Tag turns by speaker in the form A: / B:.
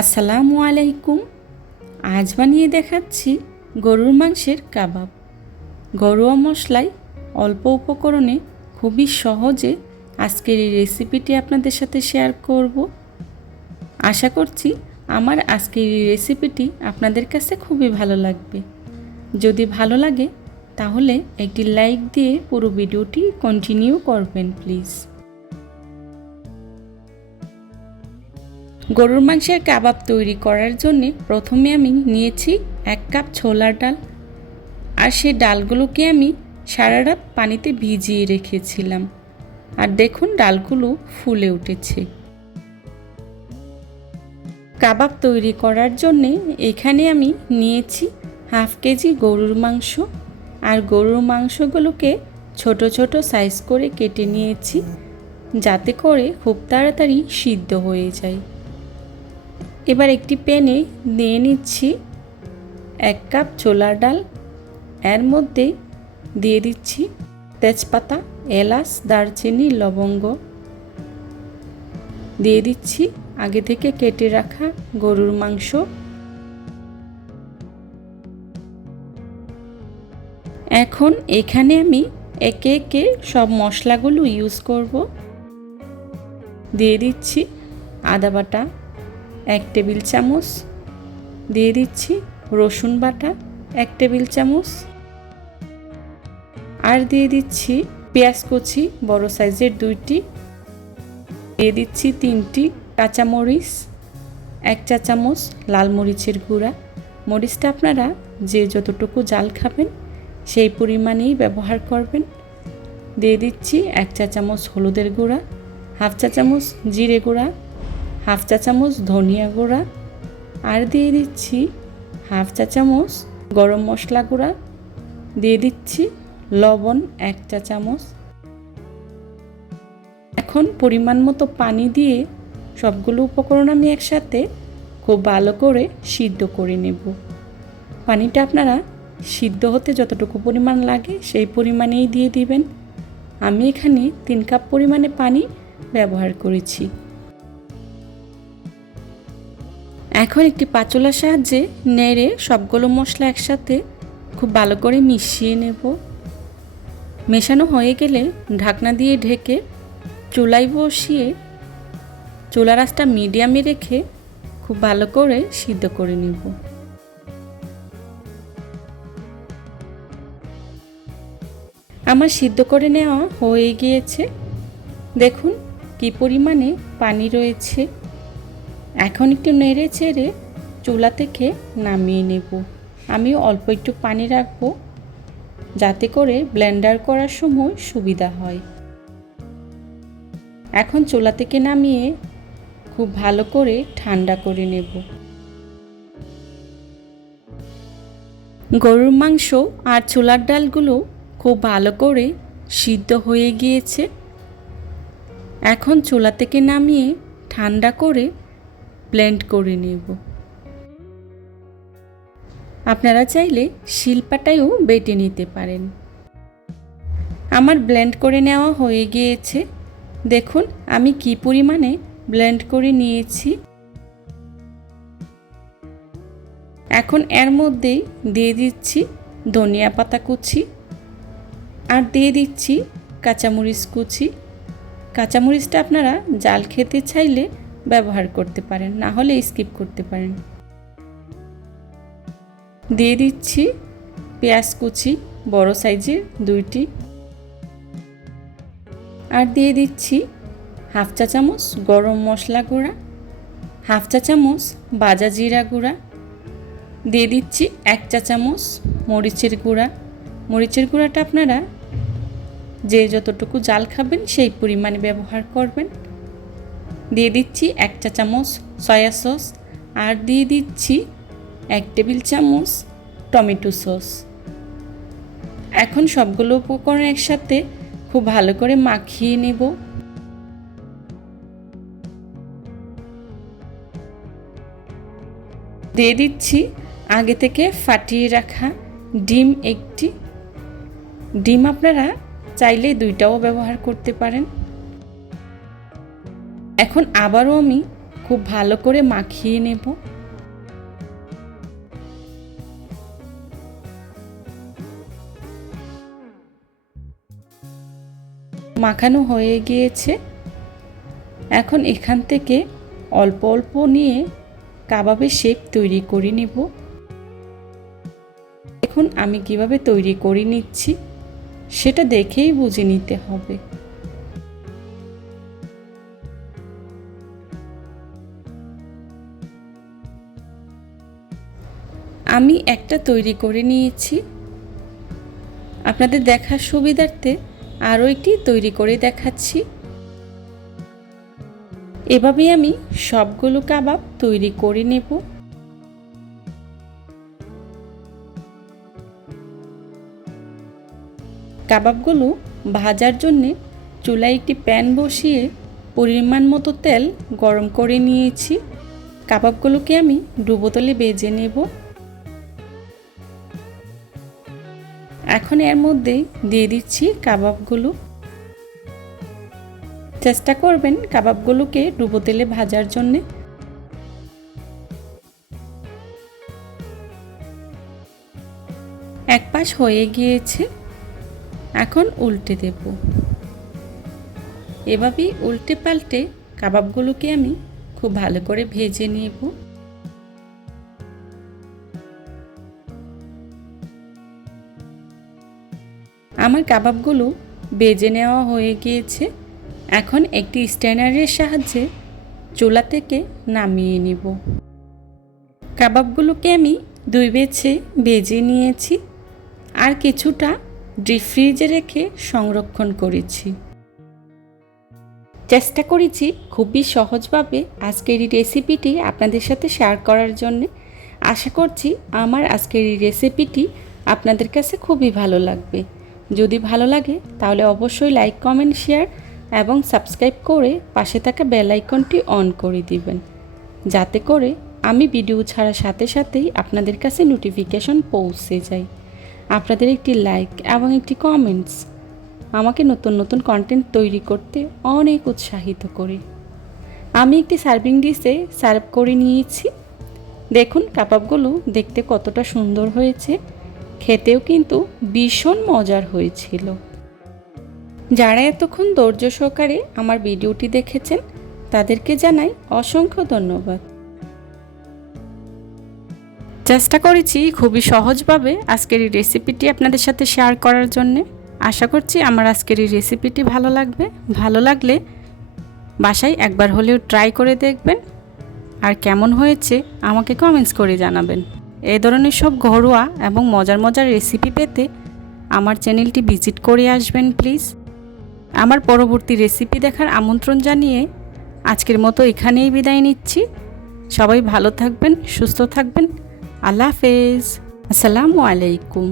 A: আসসালামু আলাইকুম। আজ বানিয়ে দেখাচ্ছি গরুর মাংসের কাবাব। ঘরোয়া মশলায় অল্প উপকরণে খুবই সহজে আজকের এই রেসিপিটি আপনাদের সাথে শেয়ার করব। আশা করছি আমার আজকের এই রেসিপিটি আপনাদের কাছে খুবই ভালো লাগবে। যদি ভালো লাগে, তাহলে একটি লাইক দিয়ে পুরো ভিডিওটি কন্টিনিউ করবেন, প্লিজ। গরুর মাংসের কাবাব তৈরি করার জন্যে প্রথমে আমি নিয়েছি এক কাপ ছোলার ডাল। আর সেই ডালগুলোকে আমি সারা রাত পানিতে ভিজিয়ে রেখেছিলাম। আর দেখুন ডালগুলো ফুলে উঠেছে। কাবাব তৈরি করার জন্যে এখানে আমি নিয়েছি হাফ কেজি গরুর মাংস। আর গরুর মাংসগুলোকে ছোট ছোট সাইজ করে কেটে নিয়েছি, যাতে করে খুব তাড়াতাড়ি সিদ্ধ হয়ে যায়। এবার একটি প্যানে নিয়ে নিচ্ছি এক কাপ ছোলার ডাল। এর মধ্যে দিয়ে দিচ্ছি তেজপাতা, এলাচ, দারচিনি, লবঙ্গ। দিয়ে দিচ্ছি আগে থেকে কেটে রাখা গরুর মাংস। এখন এখানে আমি একে একে সব মশলাগুলো ইউজ করব। দিয়ে দিচ্ছি আদা বাটা এক টেবিল চামচ। দিয়ে দিচ্ছি রসুন বাটা, এক টেবিল চামচ। আর দিয়ে দিচ্ছি পেঁয়াজ কুচি, বড় সাইজের দুইটি। দিয়ে দিচ্ছি তিনটি কাঁচামরিচ, এক চা চামচ লাল মরিচের গুঁড়া। মরিচটা আপনারা যে যতটুকু জাল খাবেন, সেই পরিমাণেই ব্যবহার করবেন। দিয়ে দিচ্ছি এক চা চামচ হলুদের গুঁড়া, হাফ চা চামচ জিরে গুঁড়া। হাফ চা চামচ ধনিয়া গুঁড়া, আর দিয়ে দিচ্ছি হাফ চা চামচ গরম মশলা গুঁড়া। দিয়ে দিচ্ছি লবণ এক চা চামচ। এখন পরিমাণ মতো পানি দিয়ে সবগুলো উপকরণ আমি একসাথে খুব ভালো করে সিদ্ধ করে নেব। পানিটা আপনারা সিদ্ধ হতে যতটুকু পরিমাণ লাগে সেই পরিমাণেই দিয়ে দিবেন। আমি এখানে তিন কাপ পরিমাণে পানি ব্যবহার করেছি। এখন একটি পাচলার সাহায্যে নেড়ে সবগুলো মশলা একসাথে খুব ভালো করে মিশিয়ে নেব। মেশানো হয়ে গেলে ঢাকনা দিয়ে ঢেকে চুলায় বসিয়ে চুলা রাসটা মিডিয়ামে রেখে খুব ভালো করে সিদ্ধ করে নেব। আমার সিদ্ধ করে নেওয়া হয়ে গিয়েছে। দেখুন কি পরিমাণে পানি রয়েছে। এখন একটু নেড়ে চেড়ে চুলা থেকে নামিয়ে নেব। আমি অল্প একটু পানি রাখব যাতে করে ব্লেন্ডার করার সময় সুবিধা হয়। এখন চুলা থেকে নামিয়ে খুব ভালো করে ঠান্ডা করে নেব। গরুর মাংস আর ছোলার ডালগুলো খুব ভালো করে সিদ্ধ হয়ে গিয়েছে। এখন চুলা থেকে নামিয়ে ঠান্ডা করে ব্লেন্ড করে নেব। আপনারা চাইলে শিলপাটায়ও বেটে নিতে পারেন। আমার ব্লেন্ড করে নেওয়া হয়ে গিয়েছে। দেখুন, আমি কি পরিমাণে ব্লেন্ড করে নিয়েছি। এখন এর মধ্যেই দিয়ে দিচ্ছি ধনিয়া পাতা কুচি আর দিয়ে দিচ্ছি কাঁচামরিচ কুচি। কাঁচামরিচটা আপনারা জাল খেতে চাইলে ব্যবহার করতে পারেন, না হলে স্কিপ করতে পারেন। দিয়ে দিচ্ছি পেঁয়াজ কুচি, বড় সাইজের দুইটি। আর দিয়ে দিচ্ছি হাফ চা চামচ গরম মশলা গুঁড়া, হাফ চা চামচ বাজা জিরা গুঁড়া। দিয়ে দিচ্ছি এক চা চামচ মরিচের গুঁড়া। মরিচের গুঁড়াটা আপনারা যে যতটুকু জাল খাবেন সেই পরিমাণে ব্যবহার করবেন। দিয়ে দিচ্ছি এক চা চামচ সয়া সস আর দিয়ে দিচ্ছি এক টেবিল চামচ টমেটো সস। এখন সবগুলো উপকরণ একসাথে খুব ভালো করে মাখিয়ে নেব। দিয়ে দিচ্ছি আগে থেকে ফাটিয়ে রাখা ডিম একটি। ডিম আপনারা চাইলে দুইটাও ব্যবহার করতে পারেন। এখন আবারও আমি খুব ভালো করে মাখিয়ে নেব। মাখানো হয়ে গিয়েছে। এখন এখান থেকে অল্প অল্প নিয়ে কাবাবের শেপ তৈরি করে নেব। দেখুন আমি কীভাবে তৈরি করে নিচ্ছি, সেটা দেখেই বুঝে নিতে হবে। আমি একটা তৈরি করে নিয়েছি। আপনাদের দেখার সুবিধার্থে আরও একটি তৈরি করে দেখাচ্ছি। এভাবে আমি সবগুলো কাবাব তৈরি করে নেব। কাবাবগুলো ভাজার জন্যে চুলায় একটি প্যান বসিয়ে পরিমাণ মতো তেল গরম করে নিয়েছি। কাবাবগুলোকে আমি ডুবোতলে বেজে নেব। এখন এর মধ্যে দিয়ে দিচ্ছি কাবাবগুলো। চেষ্টা করবেন কাবাবগুলোকে ডুবো তেলে ভাজার জন্যে। এক পাশ হয়ে গিয়েছে, এখন উল্টে দেব। এভাবেই উল্টে পাল্টে কাবাবগুলোকে আমি খুব ভালো করে ভেজে নেব। আমার কাবাবগুলো বেজে নেওয়া হয়ে গিয়েছে। এখন একটি স্ট্যানারের সাহায্যে চুলা থেকে নামিয়ে নিব। কাবাবগুলোকে আমি দুই বেছে বেজে নিয়েছি আর কিছুটা ডিপ ফ্রিজে রেখে সংরক্ষণ করেছি। চেষ্টা করেছি খুবই সহজভাবে আজকের এই রেসিপিটি আপনাদের সাথে শেয়ার করার জন্যে। আশা করছি আমার আজকের এই রেসিপিটি আপনাদের কাছে খুবই ভালো লাগবে। যদি ভালো লাগে, তাহলে অবশ্যই লাইক কমেন্ট শেয়ার এবং সাবস্ক্রাইব করে পাশে থাকা বেল আইকনটি অন করে দিবেন। যাতে করে আমি ভিডিও ছাড়ার সাথে সাথেই আপনাদের কাছে নোটিফিকেশন পৌঁছে যায়। আপনাদের একটি লাইক এবং একটি কমেন্টস আমাকে নতুন নতুন কন্টেন্ট তৈরি করতে অনেক উৎসাহিত করে। আমি একটি সার্ভিং ডিশে সার্ভ করে নিয়েছি। দেখুন কাবাবগুলো দেখতে কতটা সুন্দর হয়েছে। খেতেও কিন্তু ভীষণ মজার হয়েছিল। যারা এতক্ষণ ধৈর্য সহকারে আমার ভিডিওটি দেখেছেন, তাদেরকে জানাই অসংখ্য ধন্যবাদ। চেষ্টা করেছি খুবই সহজভাবে আজকের এই রেসিপিটি আপনাদের সাথে শেয়ার করার জন্যে। আশা করছি আমার আজকের এই রেসিপিটি ভালো লাগবে। ভালো লাগলে বাসায় একবার হলেও ট্রাই করে দেখবেন। আর কেমন হয়েছে আমাকে কমেন্টস করে জানাবেন। এই ধরনের সব ঘরোয়া এবং মজার মজার রেসিপি পেতে আমার চ্যানেলটি ভিজিট করে আসবেন প্লিজ আমার পরবর্তী রেসিপি দেখার আমন্ত্রণ জানিয়ে আজকের মতো এখানেই বিদায় নিচ্ছি। সবাই ভালো থাকবেন, সুস্থ থাকবেন। আল্লাহ হাফেজ। আসসালামু আলাইকুম।